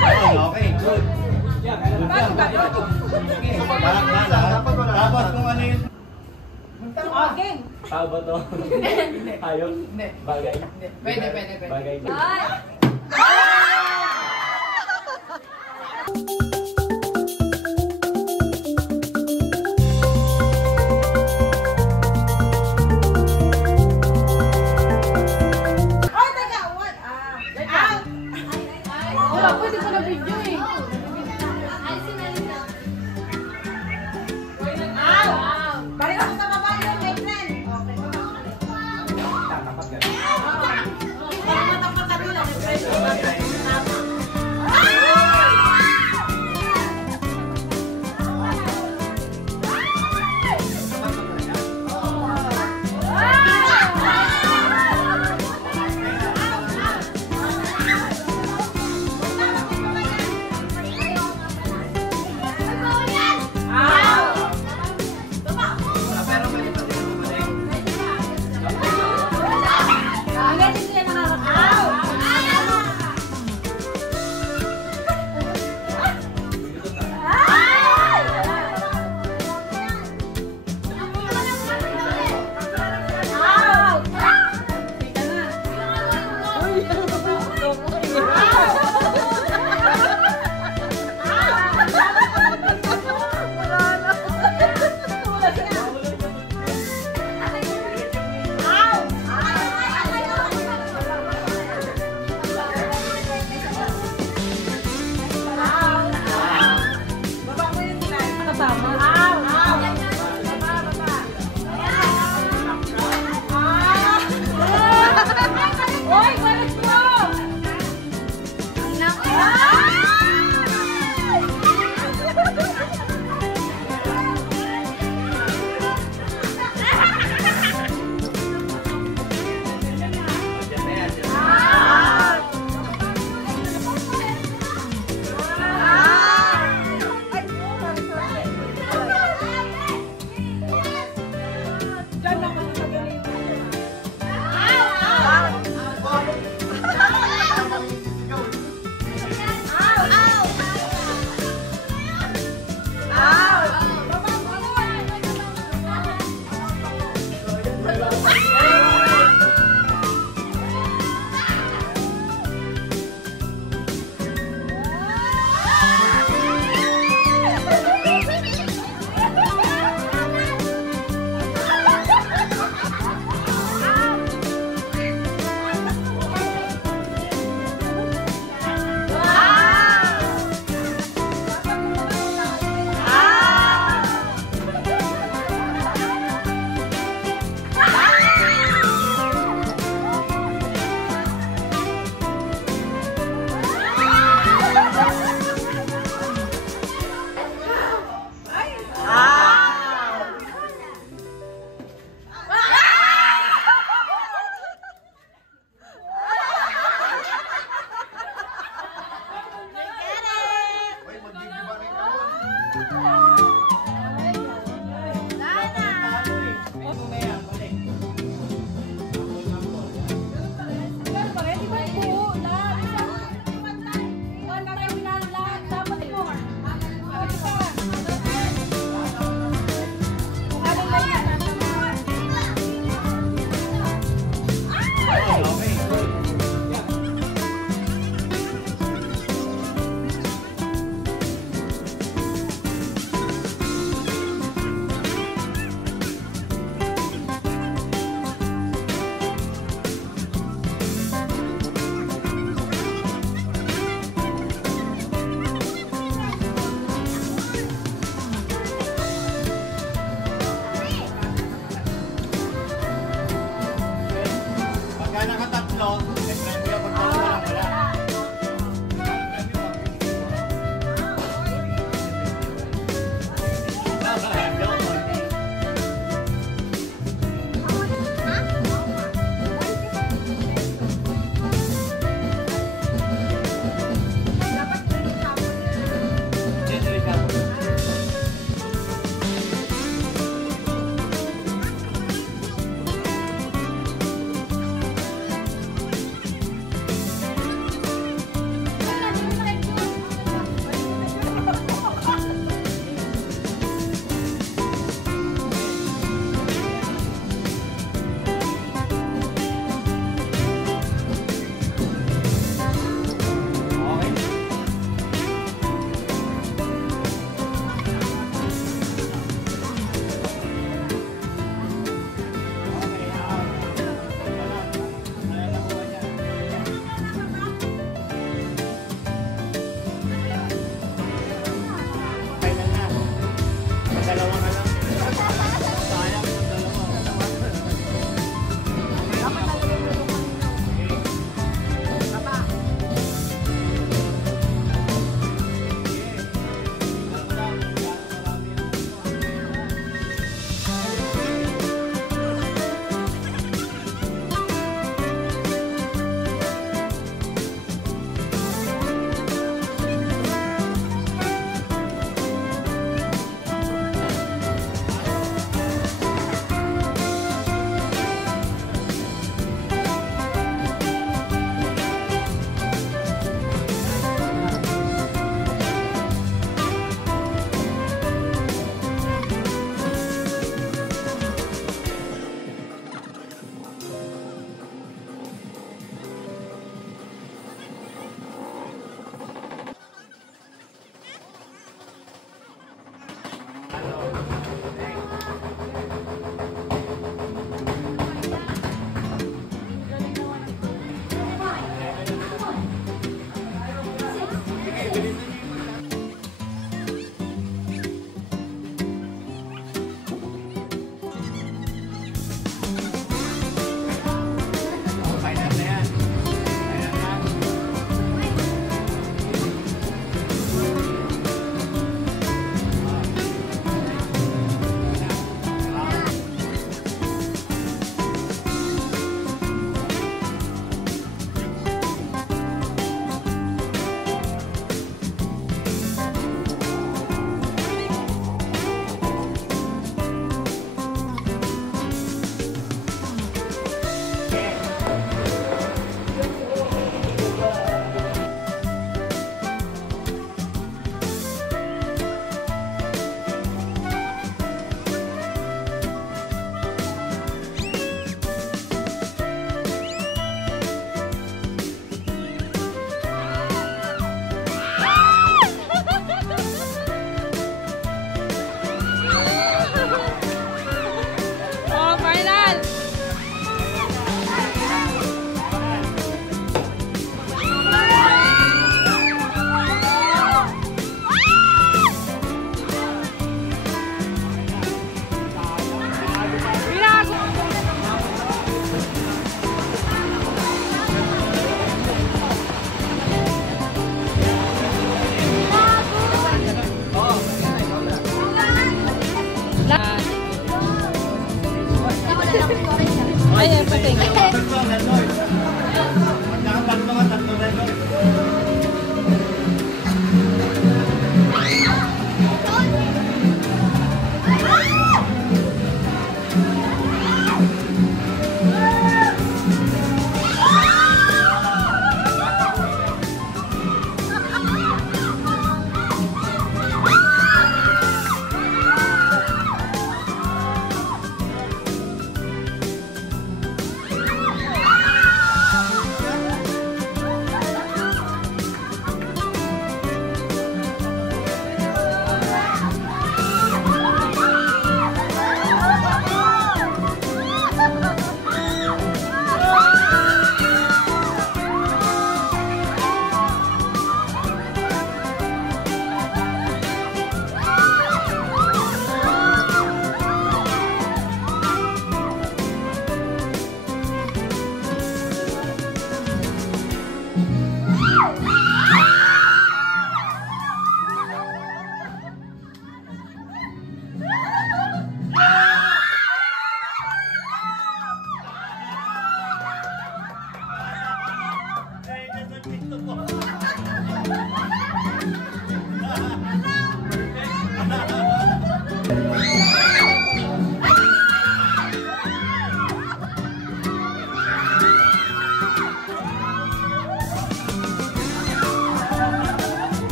Okay, good. Tapos kung ano yun. Okay. Tao ba to? Hayop? Hindi. Bagay? Pwede. Bagay. Wala, pwede ko na video eh. Balik ako sa baba yun, my friend. Okay. Tatapat ka. Matapat ka doon.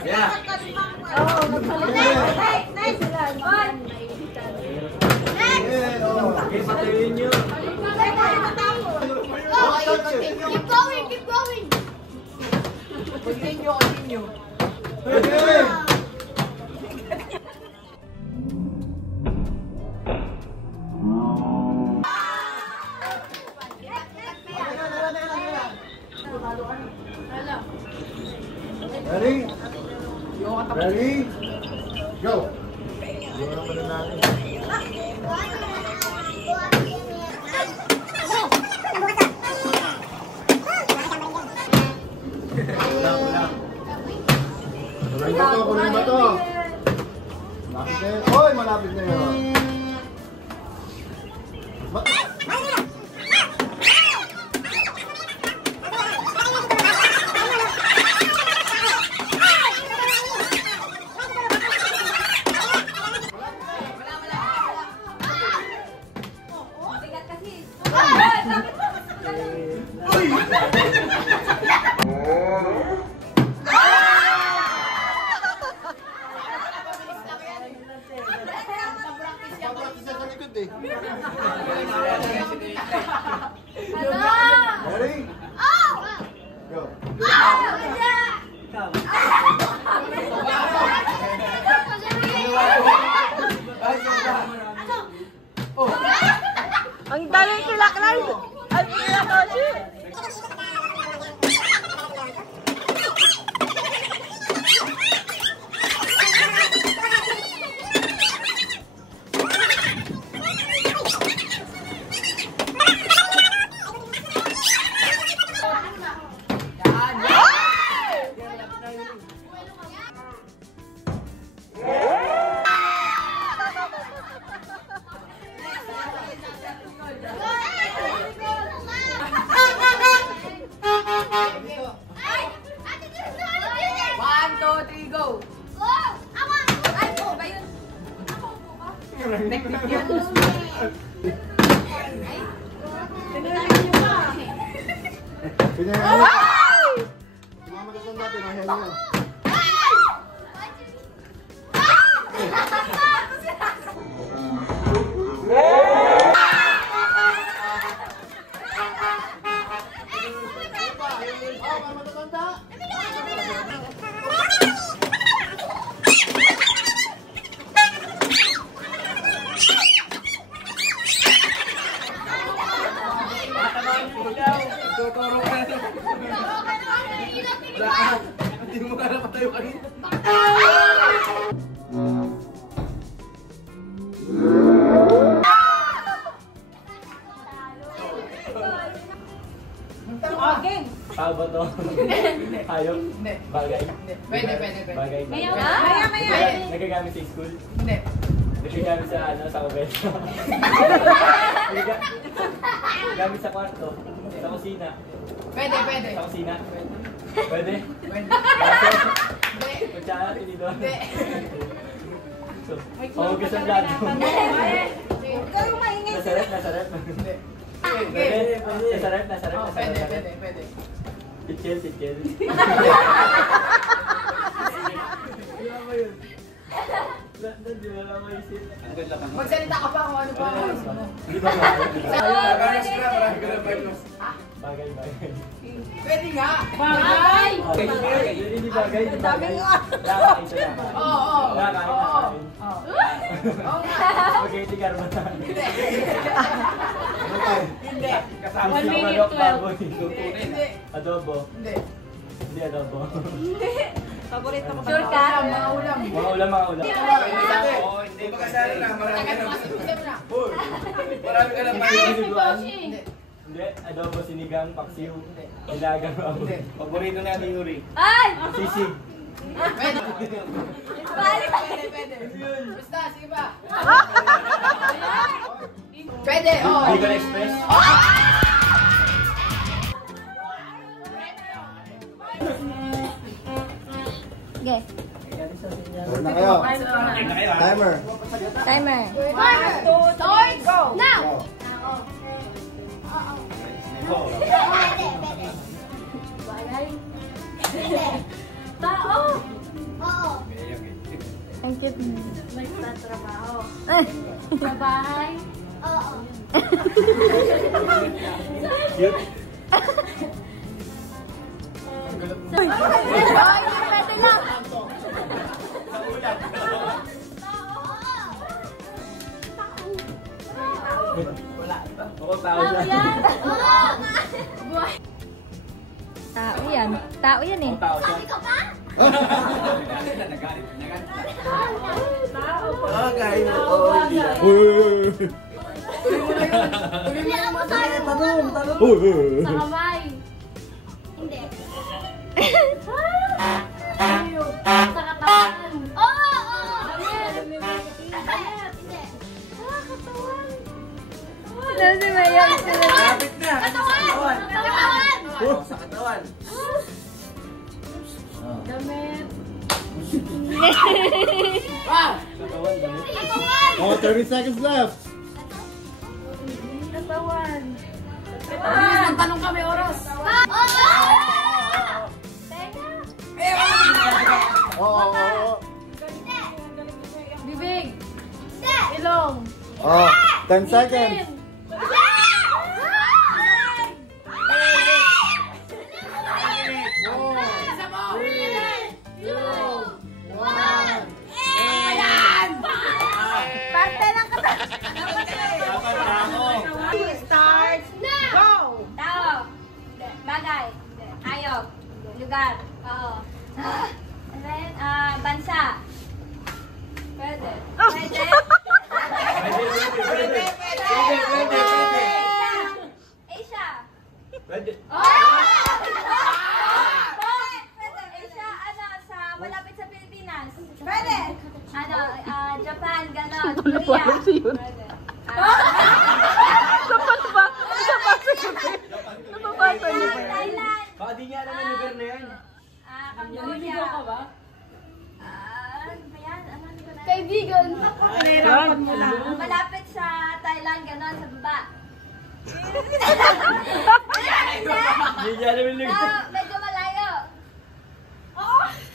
Yeah. Oh, next. Next. Okay, patayin nyo. Keep going, keep going. Continue. Ready? Ready? Go! Kunin ba to? Malapit na yun. Hoy, malapit na yun. Ready? Go. Ang dali kilaklan. Ang kilaklan siya. Pinahihalo. Sumama ka sanda, pinahihalo mo. Hindi mo kaya patayo kanina. Okay. Tao ba to? Hayop? Bagay? Pwede. Bagay. Maya. Nagagamit sa school? Hindi. Nagagamit sa sa kubeta? Nagagamit sa kwarto? Sa kusina? Pwede. Sa kusina? Pwede? Hindi. Kutsara, tinidor? Hindi. So, pamugas ang plato? Ikaw yung maingay. Nasa rep? Hindi. Pwede? Nasa rep? Oh, pwede. Sitchel? Di ba lang maisip? Magsalita ka pa kung ano pa. Di ba bagay? Pwede nga. Bagay. Hindi bagay. Nakakain siya na. Oo. Nakakain. Oo nga. Spaghetti carbonara. Hindi. Kasama 1 siya minute, manok 12. baboy. Hindi. Adobo. Hindi. Hindi adobo. Paborito ko ba? Sure ka? Mga ulam. Mga ulam. Hindi ba kasali na? Marami ka na. Marami ka na Hindi. Hindi. Adobo, sinigang, paksiw, nilagang baboy. Paborito natin Yuri. Ay! Sisig. Pwede. Basta, sige ba? Pwede, oo. Legal Express. Okay. Ready na kayo. Timer. Timer. Starts now. Go. Tao! Bakit? Nagtatrabaho. Sa bahay? Oo. Cute. Ay, pwede lang. Wala. Ako tao Tao siya. yan. Tao yan. Tao yan eh. Ako tao siya. Okay. Hindi ako tayo. Sa kamay. Hindi. Sa katawan. Oo! Damit. Hindi. Katawan. Ano si Mayon? Lapit na. Katawan! Katawan! Sa katawan. Damit. Oh, 30 seconds left. Katawan. Tanong kami, oras. Tenga. Oh. Bibig. Ilong. Oh, 10 seconds. Parte ng katawan. Dapat tao. Start! Go! Tao. Bagay. Hayop. Lugar. Oo. And then, bansa. Pwede. Pwede. Pwede. Asia. Pwede. Asia, ano, sa malapit sa Pilipinas. Pwede! Ano, Japan, ganon. Korea. Pwede. Thailand. Baka di niya alam yung lugar na yan. Cambodia. Ano ba yan? Ano lugar na yan? Kaibigan. Pinahirapan mo lang. Malapit sa Thailand, ganon, sa baba. Di niya alam yung lugar. Medyo malayo.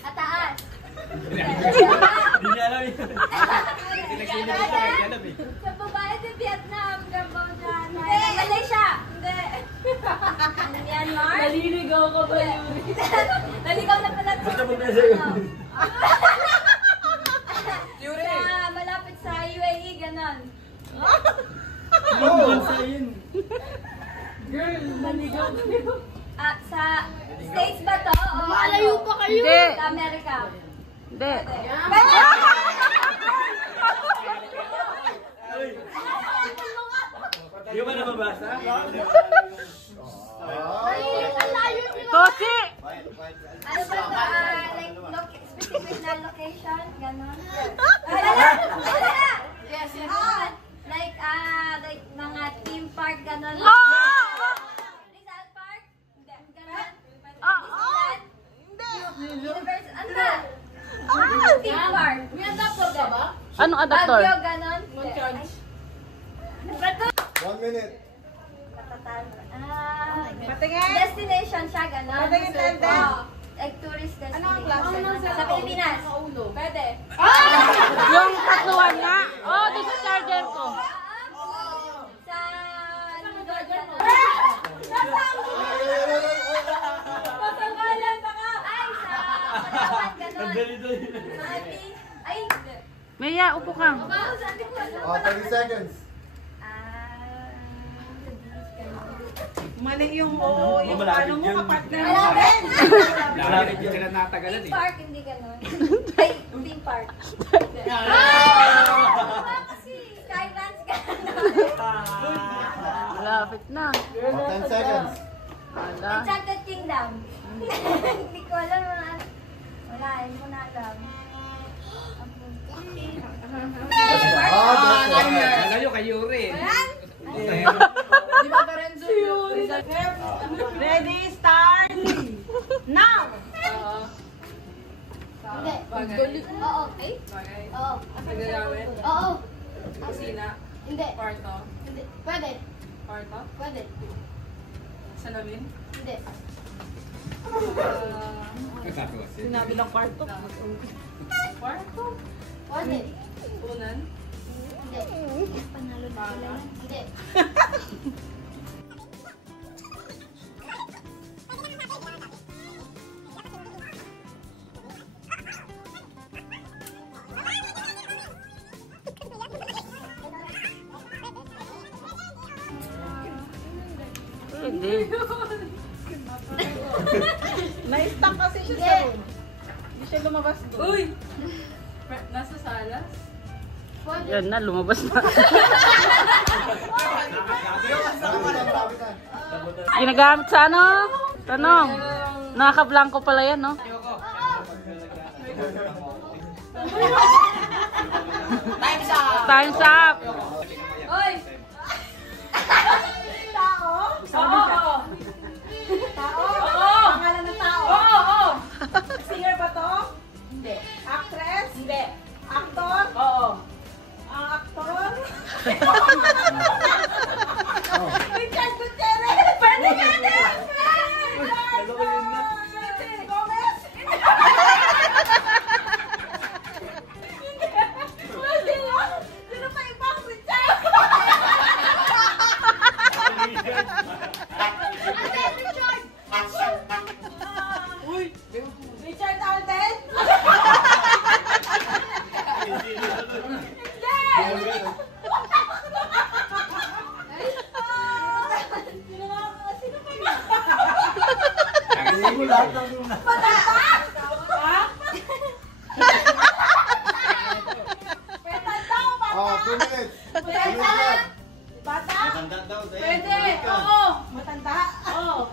Ataas. Di niya alam yung Pinagsinig siya, hindi alam eh. Sa babae sa Vietnam, Cambodia, Thailand, Malaysia. Hindi. Myanmar. Naliligaw ka ba yun? Naligaw na pala. Basta punta sa'yo. Sa malapit sa UAE, ganon. Ibang bansa yun. Sa States ba to? Malayo pa kayo. Sa Amerika. Di ba nababasa? Ano ba to? Like, specific na location? Ganon? Yes, yes. Like, mga theme park, ganon. Rizal Park? Hindi. Ganon? Disneyland? Universe, ano ba? Theme park. May adapter ka ba? Anong adapter? Baguio, ganon? Mag-charge. Ano ba to? 1 minute. Patingin! Destination siya, ganon? Patingin, Tende. Oo. Like tourist destination. Sa Pilipinas. Pwede. Yung katuan nga. Oh, doon sa charger ko. Sa Lindor, ganon. Pasangalan baka. Ay, sa Palawan, ganon. Dali-dali. Ay, hindi. Maya, upo ka. Bago sa ating Oh, 30 seconds. Mali yung oo, yung ano mo, kapatner mo. Malapit. Malapit yung kinatagalan Theme eh. park, hindi ganon. Ay, theme park. Kasi Skylands ganon. Malapit na. Oh, 10 seconds. Ala. Enchanted Kingdom. Hindi ko alam. Wala, hindi ko na alam. Nalayo kay Yuri. Di ba Lorenzo? Ready, start! Now! Hindi. Oo. Ay? Oo. Nagagawin? Oo. Kusina? Hindi. Kwarto? Hindi. Pwede. Kwarto? Pwede. Salamin? Hindi. Sinabi lang kwarto. Kwarto? Pwede. Unan. Hindi. Panalo na sila yan. Hindi. Pwede. Na-stuck kasi siya sa room. Hindi siya lumabas doon. Uy! Nasa salas? Pwede. Yan na, lumabas na. Ginagamit sa ano? Tanong. Nakaka-blanco pala yan, no? Time's up! Uy! Tao? Oo! Tao? Oo! Pangalan ng tao? Oo! Singer ba to? Hindi. Actress? Hindi. Actor? Oo. Ang aktor? Richard Gutierrez! Pwede ka din! Gomez? Pwede yun? Sino pa ibang Richard? Richard Alden? Oh, 2 minutes. 2 minutes lang. Bata? Matanda daw. Pwede! Oo! Matanda? Oo!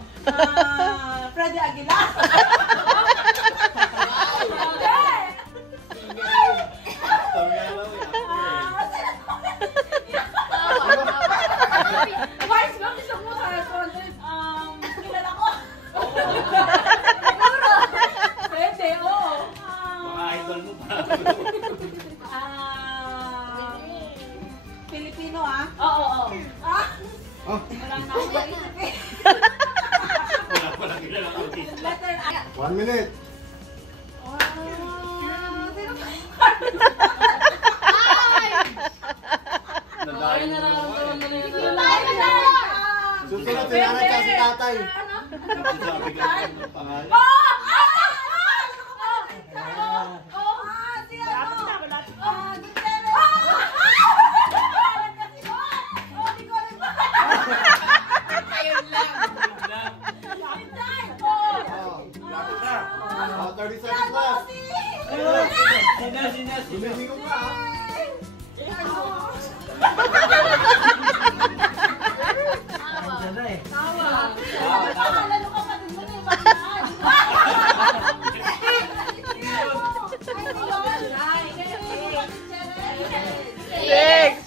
Freddy Aguilar? Vice ba? Gusto mo sa content? Kilala ko. Pwede, oo! Mga idol mo pa. Filipino ah. Oo, oo. Oh, Wala na ako maisip eh. Wala pa lang kilala ko. Letter A. 1 minute. Sino pa? Ay, nararamdaman mo na yun. Susunod, sinanay ka si tatay. Sabi ka ng pangalan. Oh, 30 seconds left. Bumibigong ka ah. Six!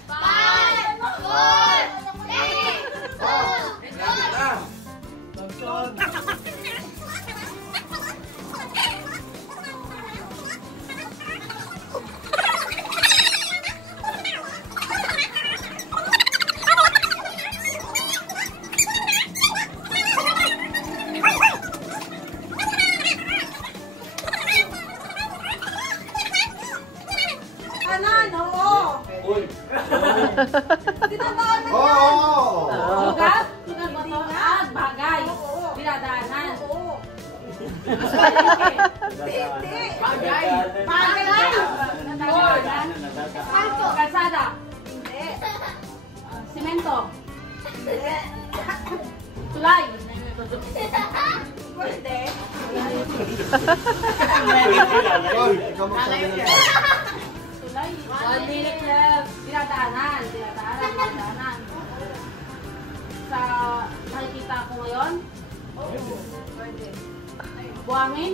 Kanan, oo. Uy! Tinatawag na yan. Oh! Sugat? Sugat ba ito? Bagay. Oo. Dinadaanan. Oo. Palengke. Hindi. Bagay. Bagay. Board. Kalsada. Hindi. Simento. Hindi. Tulay. Pwede. Paul, ikaw magsabi na. Tulay. 1 minute left. Dinadaanan. Dinadaanan. Sa nakikita ko ngayon? Pwede. Buhangin?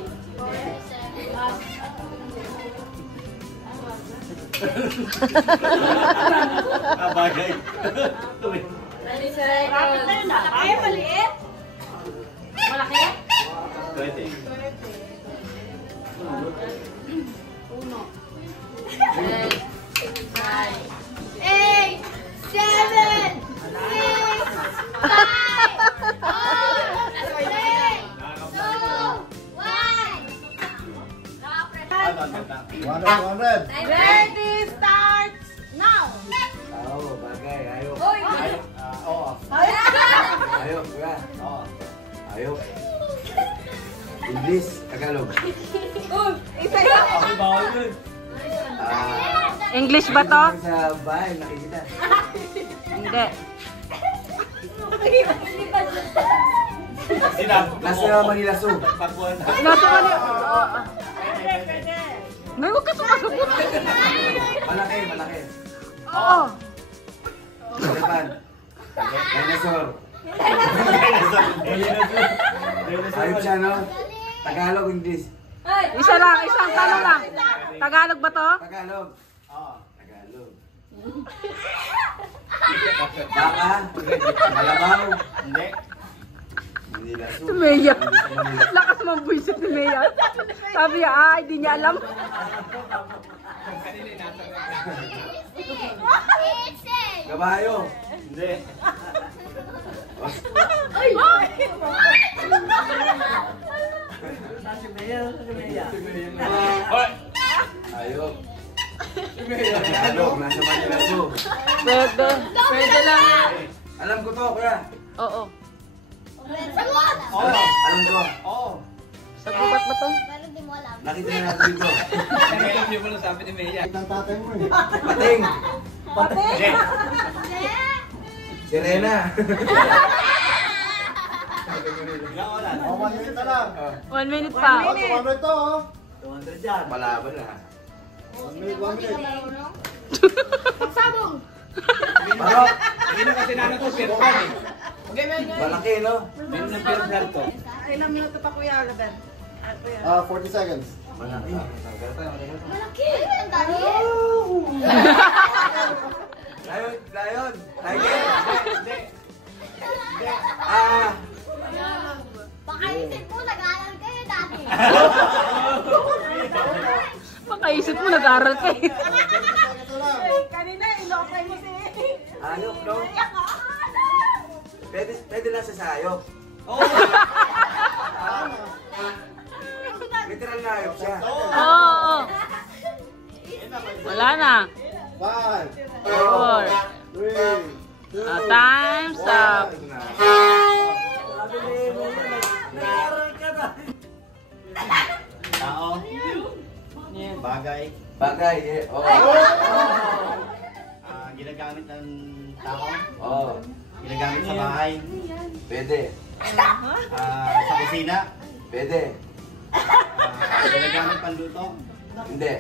Bagay. Tuwid. 30 seconds. Ay, maliit? Malaki? Pwede. 1. 8, 7, 6, 5, 4, 3, 2, 1. 100. 100. Tagalog, kuya. Oo. Ayok. English, Tagalog. Isa yun. Okay, bawal yun. English ba to? Sa bahay, nakikita. Hindi. Nasa Manila Zoo. Nasa Manila. May huwag ka sumasagot. Malaki, malaki. Oo. Elephant. Dinosaur. Ayop siya, no? Tagalog, English. Isa lang, isang tanong lang. Tagalog ba to? Tagalog. Oo. Tagalog. Baka. Malabaw. Hindi. Manila Zoo. Si Mea. Lakas mong buisit ni Mea. Sabi niya, hindi niya alam. Kabayo. Hindi. Ayop. Tagalog, nasa Manila Zoo. Pwede. Pwede lang. Alam ko to, kuya. Oo. Alam ko. Oo. Sa gubat ba to? Nakita na natin dito. Hindi mo lang sabi ni Mea. Ang tatay mo eh. Pating. Sirena. Oh, 1 minute na lang. 1 minute pa. Oh, 200 to oh. 200 dyan. Palaban na. 1 minute, 1 minute. Pagsabong. Parok. Hindi na kasi nanon to, pero pan eh. Malaki, no? Hindi na pero to. Ilang minuto pa kuya, Laban? 40 seconds. Malaki. Malaki. Ang dami. Lion. Lion. Tiger. Hindi. Pakaisip mo, nag-aaral kayo dati. Pakaisip mo, nag-aaral ka eh. 40 seconds na lang. Kanina, inokay mo si... Ayok, no? Pwede lang sa sayok. Literal na ayok siya. Oo. Wala na. 5, 4. 3, 2, Time's up. Tao. Bagay. Bagay, eh. Oo. Ginagamit ng tao. Oo. Ginagamit sa bahay. Pwede. Sa kusina. Pwede. Ginagamit panluto. Hindi.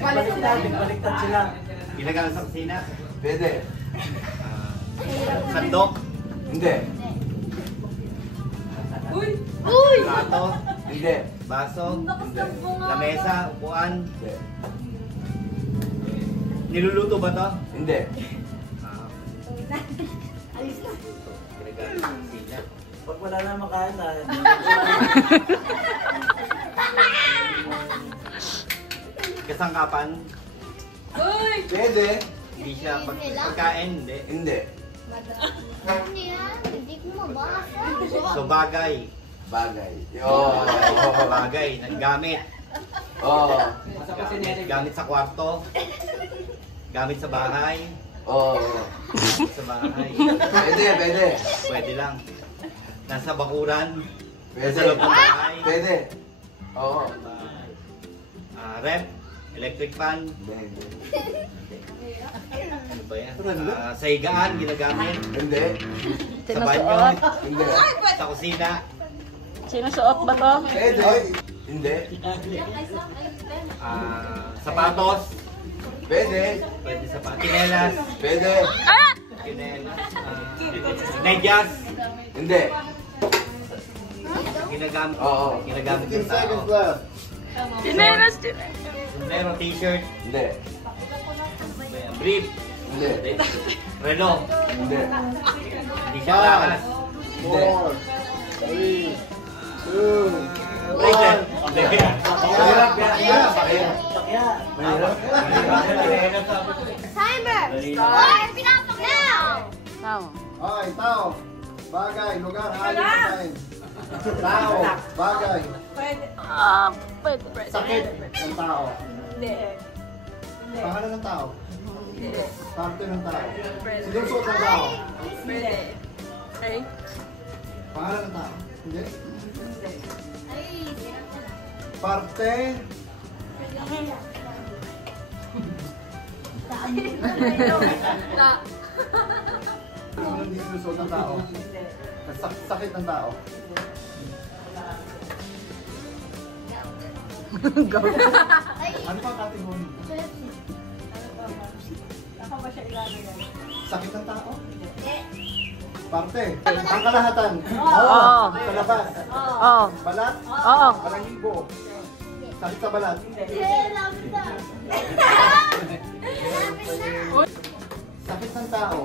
Baliktad sila. Ginagamit sa kusina. Pwede. Sandok. Hindi. Plato. Hindi. Baso. Hindi. Lamesa. Upuan. Hindi. Niluluto ba to? Hindi. Ginagamit sa kusina. Pag wala na makain na. Kasangkapan. Pwede. Hindi siya pagkain. Hindi. Hindi. Ano yan? Hindi ko mabasa. So bagay. Bagay. Oo. Bagay. Naggamit. Oo. Gamit sa kwarto. Gamit sa bahay. Oo. Gamit sa bahay. Pwede, pwede. Pwede lang. Nasa bakuran. Pwede. Nasa loob ng bahay. Pwede. Oo. Rep. Electric fan. Hindi, hindi. Ano ba yan? Sa higaan, ginagamit. Hindi. Sa banyo. Sinusuot. Hindi. Sa kusina. Sinusuot ba to? Pwede. Hindi. Sapatos. Pwede. Pwede sapatos. Kinelas. Pwede. Kinelas. Medyas. Hindi. Ginagamit. Oo. Ginagamit 15 ng tao. seconds left. Chinelas. Sombrero, t-shirt. Hindi. Brief. Hindi. Relo. Hindi. Hindi siya lakas. 4, 3, 2, Bracelet. Mahirap yan. Mahirap. Timer! Oy, pinapak now! Tama. Okay, tao. Bagay, lugar, hayop, kain. Tao, bagay. Pwede. Pwede. Sakit ng tao. Hindi. Pangalan ng tao. Parte ng tao. Sinusuot ng tao. Okay. Pangalan ng tao. Hindi. Parte. Hindi sinusuot ng tao. Sakit ng tao. Ano pa ang kategory? Sakit ng tao? Parte. Ang kalahatan. Oo. Sa labas. Oo. Balat. Oo. Balahibo. Sakit sa balat. Sakit ng tao.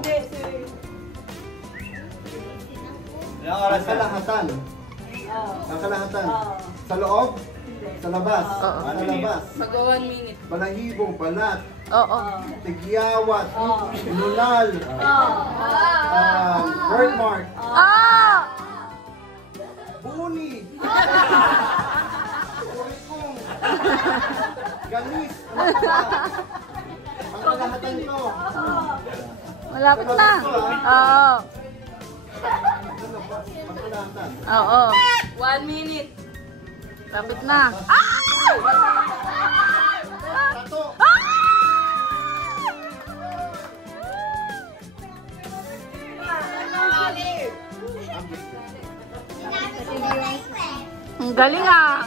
Ilang oras Ang kalahatan. Ang kalahatan. Sa loob. Sa labas. Sa labas. Mag 1 minute. Balahibo. Balat. Oo. Tigyawat. Inulal. Birthmark. Ah! Buni. Urikong. Galis. Ang kalahatan nito. Malapit na. Oo. Ang kalahatan. Oo. 1 minute. Lapit na. Ah! Tato. Ang gusto. Ang galing ah.